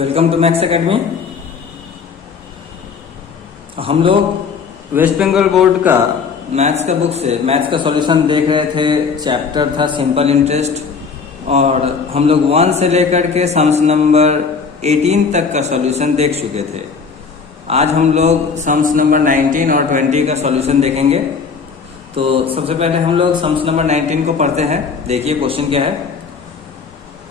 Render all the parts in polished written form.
Welcome to maths academy. हम लोग waste Bengal board का मैथ्स का बुक से मैथ्स का सॉल्यूशन देख रहे थे। चैप्टर था सिंपल इंटरेस्ट और हम लोग 1 से लेकर के सम्स नंबर 18 तक का सॉल्यूशन देख चुके थे। आज हम लोग सम्स नंबर 19 और 20 का सॉल्यूशन देखेंगे। तो सबसे पहले हम लोग सम्स नंबर 19 को पढ़ते हैं। देखिए क्वेश्चन क्या है।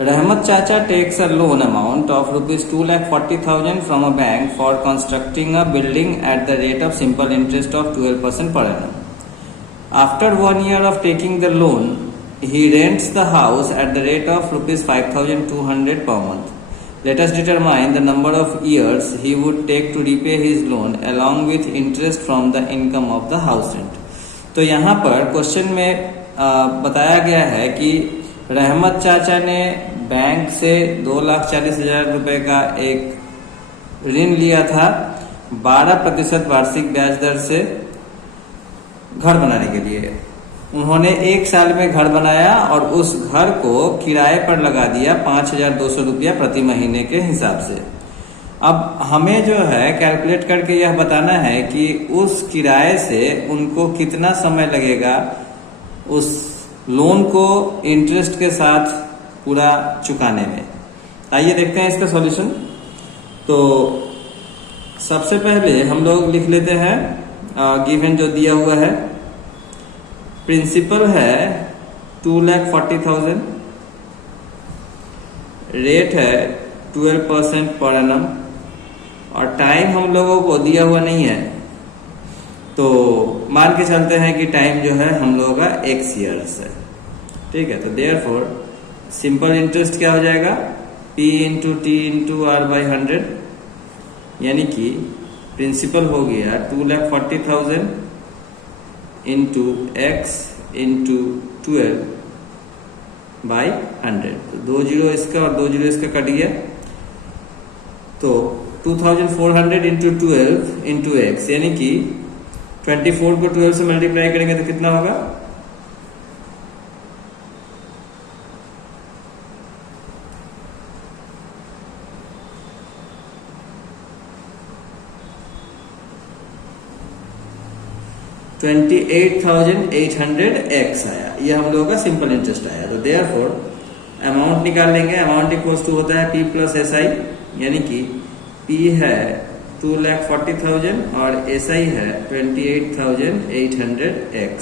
रहमत चाचा takes a loan amount of rupees 2,40,000 from a bank for constructing a building at the rate of simple interest of 12% per annum. After 1 year of taking the loan, he rents the house at the rate of rupees 5,200 per month. Let us determine the number of years he would take to repay his loan along with interest from the income of the house rent. तो यहाँ पर question में बताया गया है कि रहमत चाचा ने बैंक से 2,40,000 रुपए का एक ऋण लिया था 12% वार्षिक ब्याज दर से घर बनाने के लिए। उन्होंने 1 साल में घर बनाया और उस घर को किराए पर लगा दिया 5,200 रुपया प्रति महीने के हिसाब से। अब हमें जो है कैलकुलेट करके यह बताना है कि उस किराए से उनको कितना समय लगेगा उस लोन को इंटरेस्ट के साथ पूरा चुकाने में। आइए देखते हैं इसका सॉल्यूशन। तो सबसे पहले हम लोग लिख लेते हैं गिवन जो दिया हुआ है। प्रिंसिपल है 2,40,000, रेट है 12% पर एनम और टाइम हम लोगों को दिया हुआ नहीं है, तो मान के चलते हैं कि टाइम जो है हम लोगों का x ईयर्स है। ठीक है, तो देयरफॉर सिंपल इंटरेस्ट क्या हो जाएगा P into T into R by 100, यानी कि प्रिंसिपल हो गया 2,40,000 इंटू x इंटू 12 बाई 100। तो 2 जीरो इसका और 2 जीरो इसका कट गया, तो 2,400 इंटू 12 इंटू x, यानी कि 24 को 12 से मल्टीप्लाई करेंगे तो कितना होगा 28,800 x आया। ये हम लोगों का सिंपल इंटरेस्ट आया। तो देयरफॉर अमाउंट निकाल लेंगे। अमाउंट इक्वल्स टू होता है P प्लस SI, यानी कि P है 2,40,000 और SI है 28,800 x।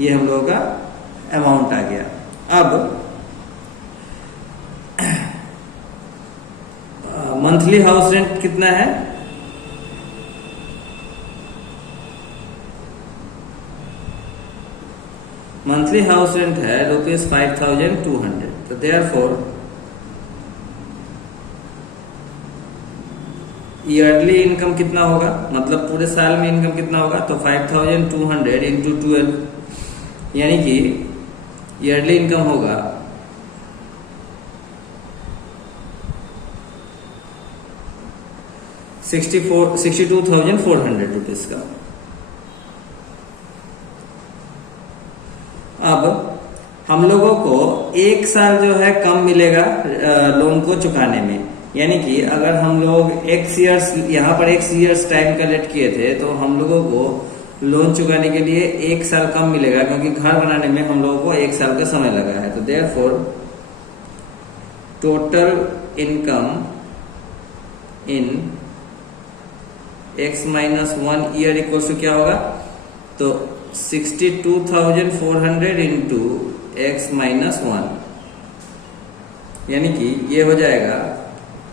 ये हम लोगों का अमाउंट आ गया। अब मंथली हाउस रेंट कितना है, मंथली हाउस रेंट है रुपीज 5,200। तो देयरफॉर ईयरली इनकम कितना होगा, मतलब पूरे साल में इनकम कितना होगा, तो 5,200 इंटू 12, यानी कि ईयरली इनकम होगा 62,400 रुपीज का। अब हम लोगों को 1 साल जो है कम मिलेगा लोन को चुकाने में, यानी कि अगर हम लोग x ईयर्स यहाँ पर x ईयर्स टाइम कलेक्ट किए थे तो हम लोगों को लोन चुकाने के लिए 1 साल कम मिलेगा, क्योंकि घर बनाने में हम लोगों को 1 साल का समय लगा है। तो therefore total income in x minus 1 year equal to क्या होगा, तो 62,400 इंटू x माइनस 1, यानी कि ये हो जाएगा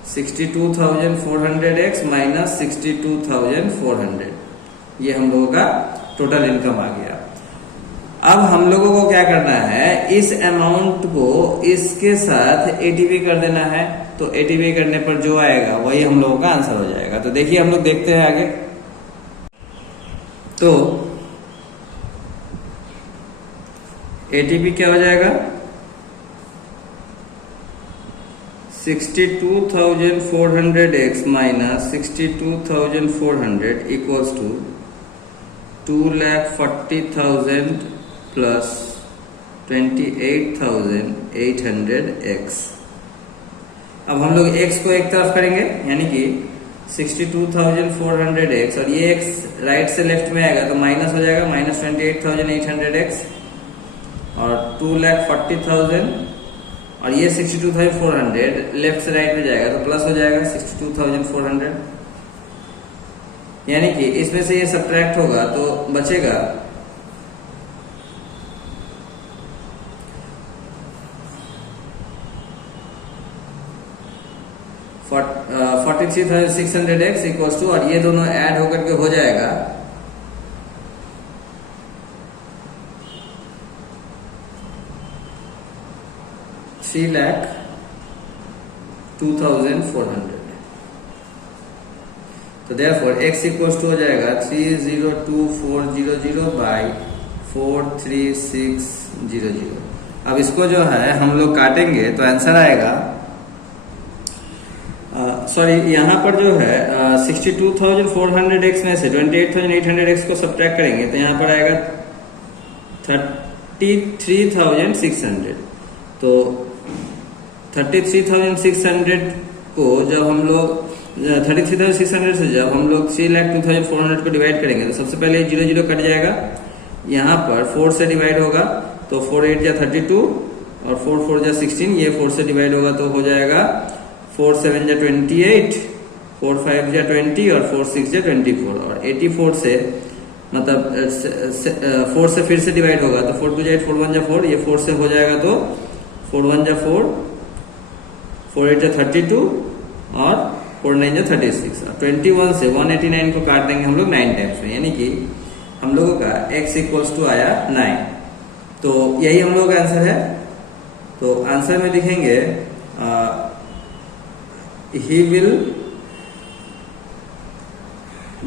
62,400x माइनस 62,400। ये हम लोगों का टोटल इनकम आ गया। अब हम लोगों को क्या करना है, इस अमाउंट को इसके साथ एटीवी कर देना है। तो एटीवी करने पर जो आएगा वही हम लोगों का आंसर हो जाएगा। तो देखिए हम लोग देखते हैं आगे। तो एटीपी क्या हो जाएगा 62,400x minus 62,400 equals to 2,40,000 plus 28,800 x। अब हम लोग x को एक तरफ करेंगे, यानी कि 62,400x, और ये x राइट से लेफ्ट में आएगा तो माइनस हो जाएगा, माइनस 28,800x, और 2,40,000, और ये 62,400 लेफ्ट से राइट में जाएगा तो प्लस हो जाएगा 62,400, यानी कि इसमें से ये सब्ट्रैक्ट होगा तो बचेगा 43,600x इक्वल्स टू, और ये दोनों ऐड होकर के हो जाएगा 3,02,400। तो देयरफॉर x इक्वल्स टू हो जाएगा 302,400 बाई 43600। अब इसको जो है हम लोग काटेंगे तो आंसर आएगा, सॉरी यहाँ पर जो है 62,400x में से 28,800x को सब्ट्रैक्ट करेंगे तो यहाँ पर आएगा 33,600। तो 33,600 को जब हम लोग 33,600 से जब हम लोग 3,02,400 को डिवाइड करेंगे तो सबसे पहले 0 कट जाएगा, यहाँ पर 4 से डिवाइड होगा तो 4 8 जा 32 और 4 4 जा 16, ये 4 से डिवाइड होगा तो हो जाएगा 4 7 जा 28, 4 5 जा 20 और 4 6 जा 24, और 84 से मतलब 4 से फिर से डिवाइड होगा तो 4 2 जा 8, 4 1 जा 4, ये 4 से हो जाएगा तो 4 1 जा 4, 4 8 जा 32 और 4 9 जा 36। 21 से 189 को काट देंगे हम लोग 9 टाइम्स में, यानी कि हम लोगों का x इक्वल्स टू आया 9। तो यही हम लोगों का आंसर है। तो आंसर में लिखेंगे he will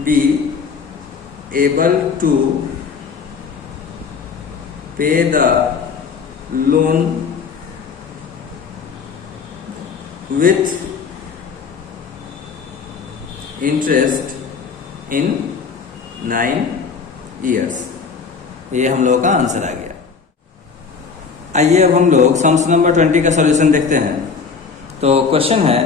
be able to pay the loan with interest in 9 years। ये हम लोगों का आंसर आ गया। आइए अब हम लोग सम्स नंबर 20 का सॉल्यूशन देखते हैं। तो क्वेश्चन है,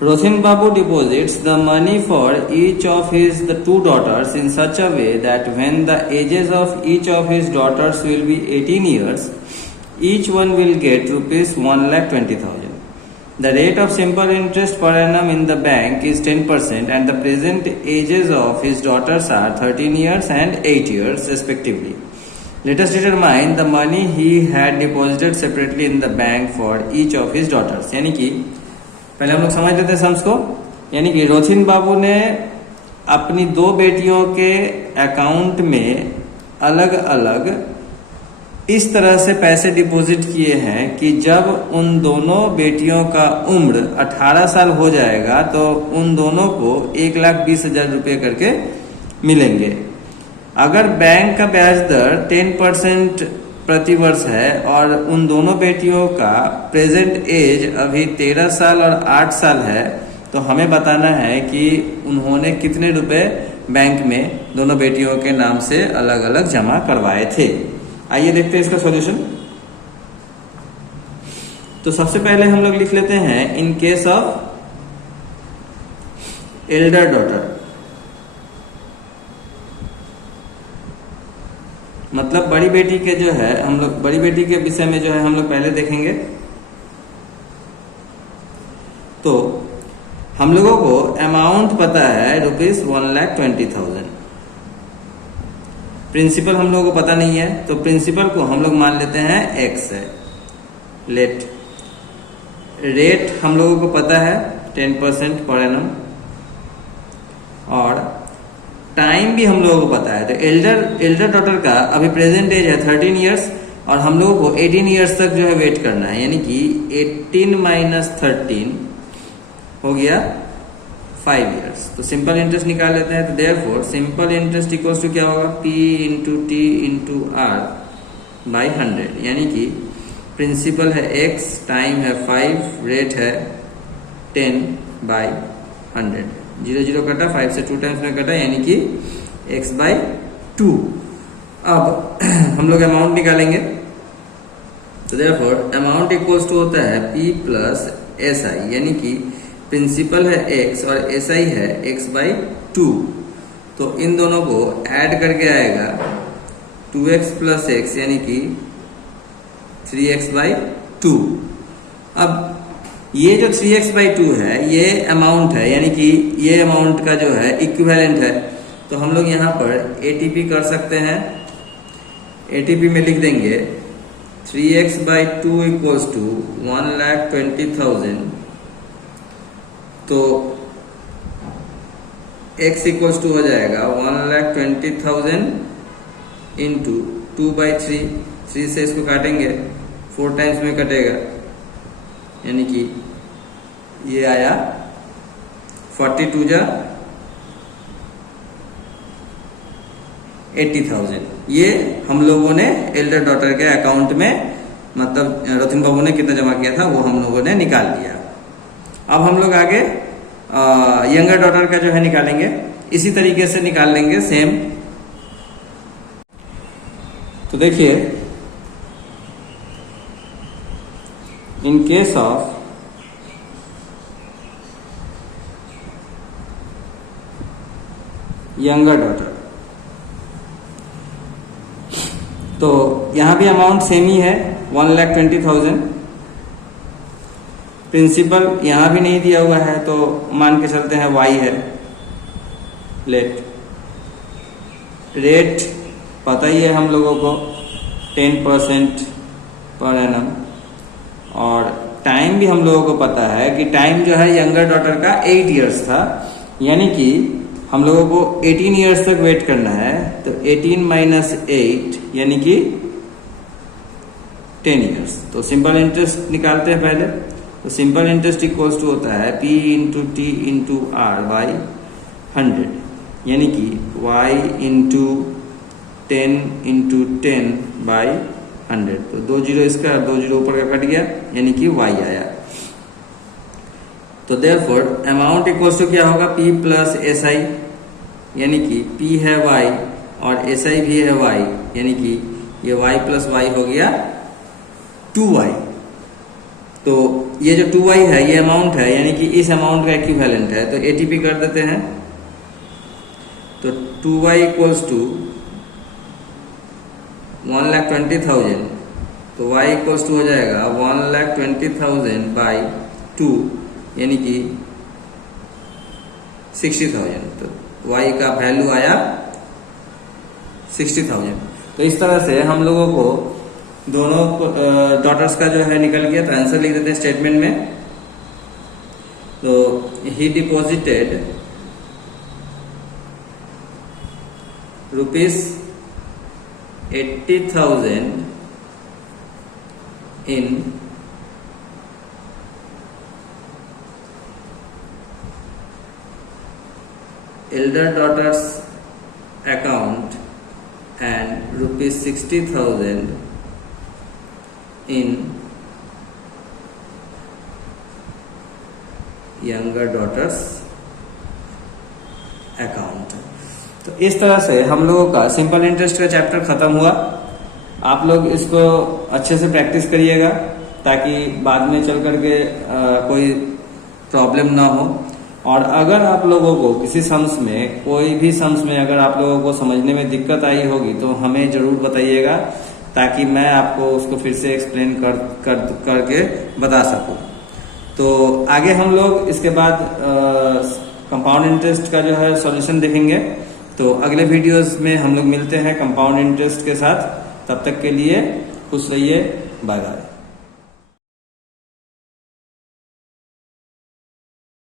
Rothin Babu deposits the money for each of his the two daughters in such a way that when the ages of each of his daughters will be 18 years, each one will get rupees 1,20,000. The rate of simple interest per annum in the bank is 10% and the present ages of his daughters are 13 years and 8 years respectively. Let us determine the money he had deposited separately in the bank for each of his daughters। यानी कि पहले हम लोग समझ लेते हैं sums को। यानी कि रोथिन बाबू ने अपनी दो बेटियों के अकाउंट में अलग अलग इस तरह से पैसे डिपॉजिट किए हैं कि जब उन दोनों बेटियों का उम्र 18 साल हो जाएगा तो उन दोनों को 1,20,000 रुपये करके मिलेंगे। अगर बैंक का ब्याज दर 10% प्रति वर्ष है और उन दोनों बेटियों का प्रेजेंट एज अभी 13 साल और 8 साल है, तो हमें बताना है कि उन्होंने कितने रुपए बैंक में दोनों बेटियों के नाम से अलग अलग जमा करवाए थे। आइए देखते हैं इसका सॉल्यूशन। तो सबसे पहले हम लोग लिख लेते हैं in case of Elder daughter, मतलब बड़ी बेटी के जो है हम लोग बड़ी बेटी के विषय में जो है हम लोग पहले देखेंगे। तो हम लोगों को अमाउंट पता है ₹1,20,000। प्रिंसिपल हम लोगों को पता नहीं है तो प्रिंसिपल को हम लोग मान लेते हैं x है। रेट हम लोगों को पता है 10% पर एनम, और टाइम भी हम लोगों को पता है। तो एल्डर डॉटर का अभी प्रेजेंट एज है 13 इयर्स और हम लोगों को 18 इयर्स तक जो है वेट करना है, यानी कि 18 माइनस 13 हो गया 5 इयर्स। तो सिंपल इंटरेस्ट निकाल लेते हैं। तो therefore simple interest equals to क्या होगा, P into T into R by 100, यानी कि प्रिंसिपल है x, टाइम है 5, रेट है 10 बाई 100। 0 कटा, 5 से 2 टाइम्स में कटा, यानी कि x बाई 2। अब हम लोग अमाउंट निकालेंगे। तो देयरफॉर अमाउंट इक्वल्स टू होता है P प्लस एस आई, यानी कि प्रिंसिपल है x और एस आई है x/2। तो इन दोनों को ऐड करके आएगा 2x + x यानी कि 3x/2। अब ये जो 3x/2 है ये अमाउंट है, यानी कि ये अमाउंट का जो है इक्विवेलेंट है। तो हम लोग यहाँ पर एटीपी कर सकते हैं। एटीपी में लिख देंगे 3x/2 = 1,20,000। तो x = हो जाएगा 1,20,000 इंटू 2/3। 3 से इसको काटेंगे, 4 टाइम्स में कटेगा, यानी कि ये आया 42 जा 80,000। ये हम लोगों ने एल्डर डॉटर के अकाउंट में, मतलब रतन बाबू ने कितना जमा किया था वो हम लोगों ने निकाल लिया। अब हम लोग आगे यंगर डॉटर का जो है निकालेंगे, इसी तरीके से निकाल लेंगे सेम। तो देखिए, in case of younger daughter, तो यहां भी अमाउंट सेम ही है 1,20,000। प्रिंसिपल यहां भी नहीं दिया हुआ है तो मान के चलते हैं y है। रेट पता ही है हम लोगों को 10% पर एनम, और टाइम भी हम लोगों को पता है कि टाइम जो है यंगर डॉटर का 8 इयर्स था, यानी कि हम लोगों को 18 इयर्स तक वेट करना है। तो 18 - 8 यानी कि 10 इयर्स। तो सिंपल इंटरेस्ट निकालते हैं पहले। तो सिंपल इंटरेस्ट इक्वल्स टू होता है P × T × R/100, यानी कि Y × 10 × 10/100। तो 2 जीरो इसका, 2 जीरो ऊपर का कट गया, यानी कि Y आया। तो देयरफॉर अमाउंट इक्वल्स टू क्या होगा, P + SI, यानी कि P है Y और SI भी है Y, यानी कि ये Y + Y हो गया 2Y। तो ये जो 2Y है ये अमाउंट है, यानी कि इस अमाउंट का इक्विवेलेंट है। तो एटीपी कर देते हैं। तो 2Y = 1,20,000। तो y = हो जाएगा 1,20,000/2, यानी कि 60,000। तो y का वैल्यू आया 60,000। तो इस तरह से हम लोगों को दोनों डॉटर्स का जो है निकल गया। तो आंसर लिख देते हैं स्टेटमेंट में। तो ही deposited ₹80,000 in elder daughter's account and ₹60,000 in younger daughter's account। तो इस तरह से हम लोगों का सिंपल इंटरेस्ट का चैप्टर खत्म हुआ। आप लोग इसको अच्छे से प्रैक्टिस करिएगा ताकि बाद में चल करके कोई प्रॉब्लम ना हो। और अगर आप लोगों को किसी सम्स में, कोई भी सम्स में अगर आप लोगों को समझने में दिक्कत आई होगी तो हमें जरूर बताइएगा, ताकि मैं आपको उसको फिर से एक्सप्लेन करके बता सकूं। तो आगे हम लोग इसके बाद कंपाउंड इंटरेस्ट का जो है सॉल्यूशन देखेंगे। तो अगले वीडियोस में हम लोग मिलते हैं कंपाउंड इंटरेस्ट के साथ। तब तक के लिए खुश रहिए, बाय बाय।